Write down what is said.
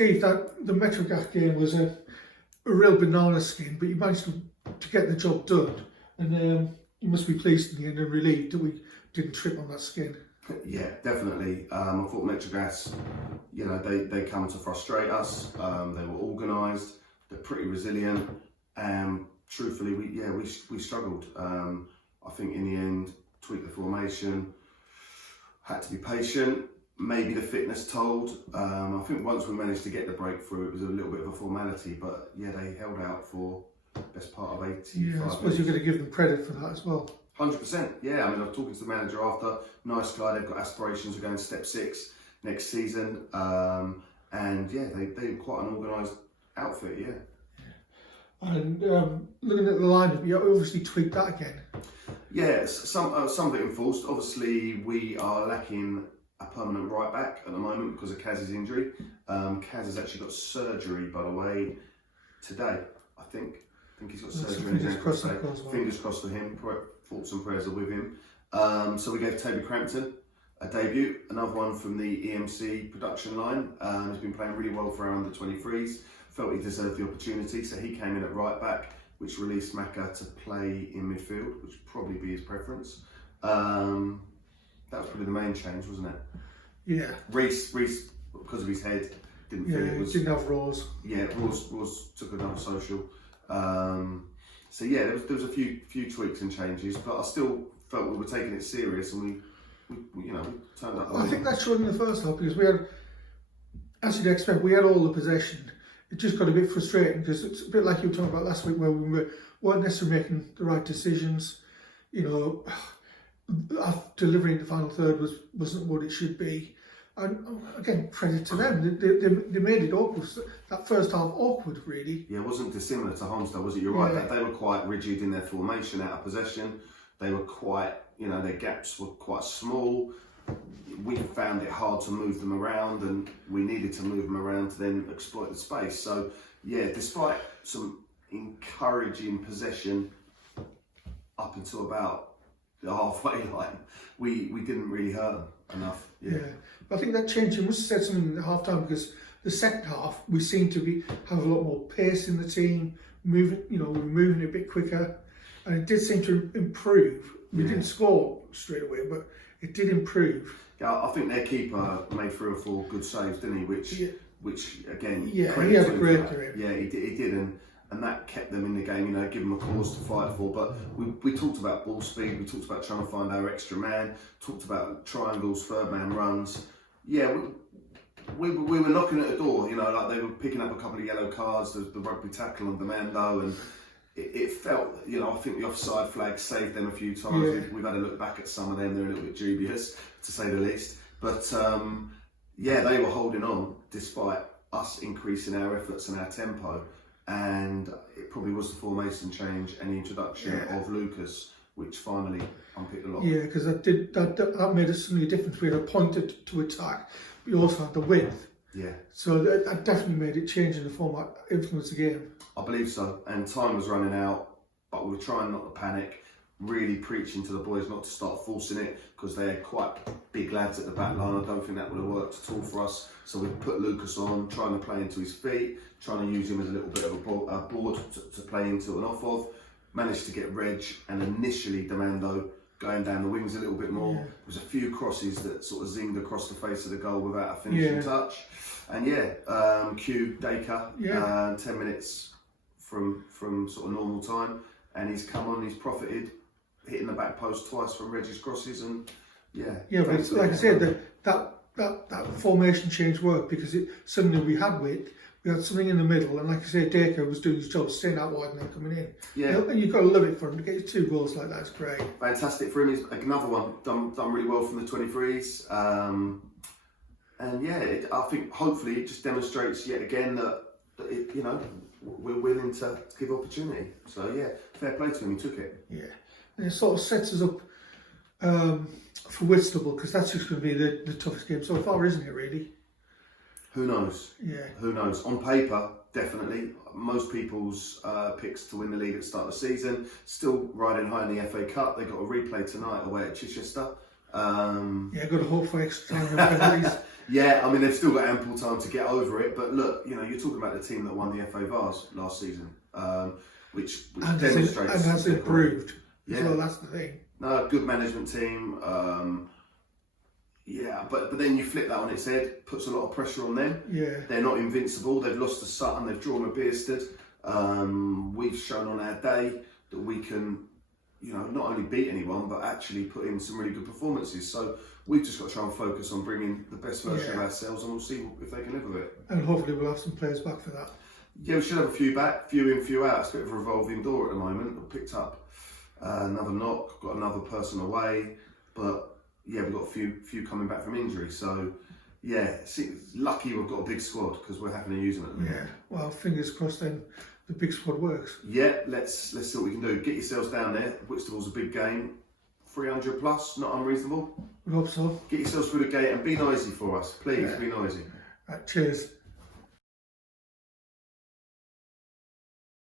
Steve, that the Metrogas game was a real banana skin, but you managed to get the job done, and you must be pleased in the end and relieved that we didn't trip on that skin. Yeah, definitely. I thought Metrogas, they come to frustrate us. They were organised. They're pretty resilient. Truthfully, we struggled. I think in the end, tweaked the formation. Had to be patient. Maybe the fitness told. I think once we managed to get the breakthrough, it was a little bit of a formality. But yeah, they held out for the best part of 85 Yeah, I suppose you're going to give them credit for that as well. 100%. Yeah, I mean, I was talking to the manager after. Nice guy. They've got aspirations of going to step 6 next season. And yeah, they're quite an organised outfit. Yeah. And looking at the lineup, you obviously tweaked that again. Yeah, some of it enforced. Obviously, we are lacking a permanent right back at the moment because of Kaz's injury. Kaz has actually got surgery, by the way, today. I think he's got surgery. Fingers crossed, Fingers crossed for him. Thoughts and prayers are with him. So we gave Toby Crampton a debut, another one from the EMC production line. He's been playing really well for our under 23s. Felt he deserved the opportunity, so he came in at right back, which released Macca to play in midfield, which would probably be his preference. That was probably the main change, wasn't it? Yeah. Reece, because of his head, didn't feel it was. Didn't have Rose. Yeah, Rose took another social. So yeah, there was a few tweaks and changes, but I still felt we were taking it serious, and we turned up. I think that showed in the first half because we had, as you'd expect, we had all the possession. It just got a bit frustrating because it's a bit like you were talking about last week, where we weren't necessarily making the right decisions. Our delivery in the final third wasn't what it should be. And again, credit to them. They made it awkward. That first half awkward, really. Yeah, it wasn't dissimilar to Homestead, was it? You're right. They were quite rigid in their formation out of possession. They were quite, their gaps were quite small. We found it hard to move them around, and we needed to move them around to then exploit the space. So, yeah, despite some encouraging possession up until about the halfway line, we didn't really hurt them enough. Yeah. But I think that changed. You must have said something in the half time, because the second half we seemed to have a lot more pace in the team, moving, we were moving a bit quicker, and it did seem to improve. We didn't score straight away, but it did improve. Yeah, I think their keeper made 3 or 4 good saves, didn't he? Which again, he had a great game. Yeah, he did, and that kept them in the game. Give them a cause to fight for. But we talked about ball speed. We talked about trying to find our extra man. Talked about triangles, third man runs. Yeah, we were knocking at the door. Like they were picking up a couple of yellow cards. The rugby tackle on Demando, and it felt. I think the offside flag saved them a few times. Yeah. We've had a look back at some of them. They're a little bit dubious, to say the least. But they were holding on despite us increasing our efforts and our tempo. And it probably was the formation change and the introduction of Lucas, which finally unpicked the lock. Yeah, because that made us suddenly a difference. We had a pointed to attack, but we also had the width. Yeah. So that definitely made it change in the format, influence the game. I believe so. And time was running out, but we were trying not to panic. Really preaching to the boys not to start forcing it, because they had quite big lads at the back line. I don't think that would have worked at all for us. So we put Lucas on, trying to play into his feet, trying to use him as a little bit of a board to play into and off of. Managed to get Reg and initially Demando going down the wings a little bit more. There was a few crosses that sort of zinged across the face of the goal without a finishing touch. And Q Dacre, 10 minutes from sort of normal time, and he's come on, he's profited, hitting the back post twice from Reggie's crosses, and but like I said, that formation change worked because suddenly we had width, we had something in the middle, and like I say, Dacre was doing his job, staying out wide and then coming in. Yeah, and you've got to love it for him to get 2 goals like that. It's great. Fantastic for him. He's another one done really well from the 23s, I think hopefully it just demonstrates yet again that we're willing to give opportunity. So fair play to him. He took it. Yeah. And it sort of sets us up for Whitstable, because that's just going to be the toughest game so far, isn't it, really? Who knows? Yeah. Who knows? On paper, definitely. Most people's picks to win the league at the start of the season. Still riding high in the FA Cup. They've got a replay tonight away at Chichester. Got to hope for extra time. Yeah, I mean they've still got ample time to get over it. But look, you know, you're talking about the team that won the FA Vase last season, which and demonstrates and has improved. Yeah, So that's the thing. no, good management team. Yeah, but then you flip that on its head, puts a lot of pressure on them. Yeah. They're not invincible. They've lost to Sutton. They've drawn a Bearsted. We've shown on our day that we can, you know, not only beat anyone but actually put in some really good performances. So we've just got to try and focus on bringing the best version of ourselves, and we'll see if they can live with it. And hopefully we'll have some players back for that. Yeah, we should have a few back, few in, few out. It's a bit of a revolving door at the moment. We've picked up another knock, got another person away, but yeah, we've got a few coming back from injury. So yeah, it's lucky we've got a big squad because we're having to use them at the moment. Yeah. Well, fingers crossed then the big squad works. Yeah, let's see what we can do. Get yourselves down there. Whitstable's a big game. 300 plus, not unreasonable. We hope so. Get yourselves through the gate and be noisy for us. Please, be noisy. Cheers.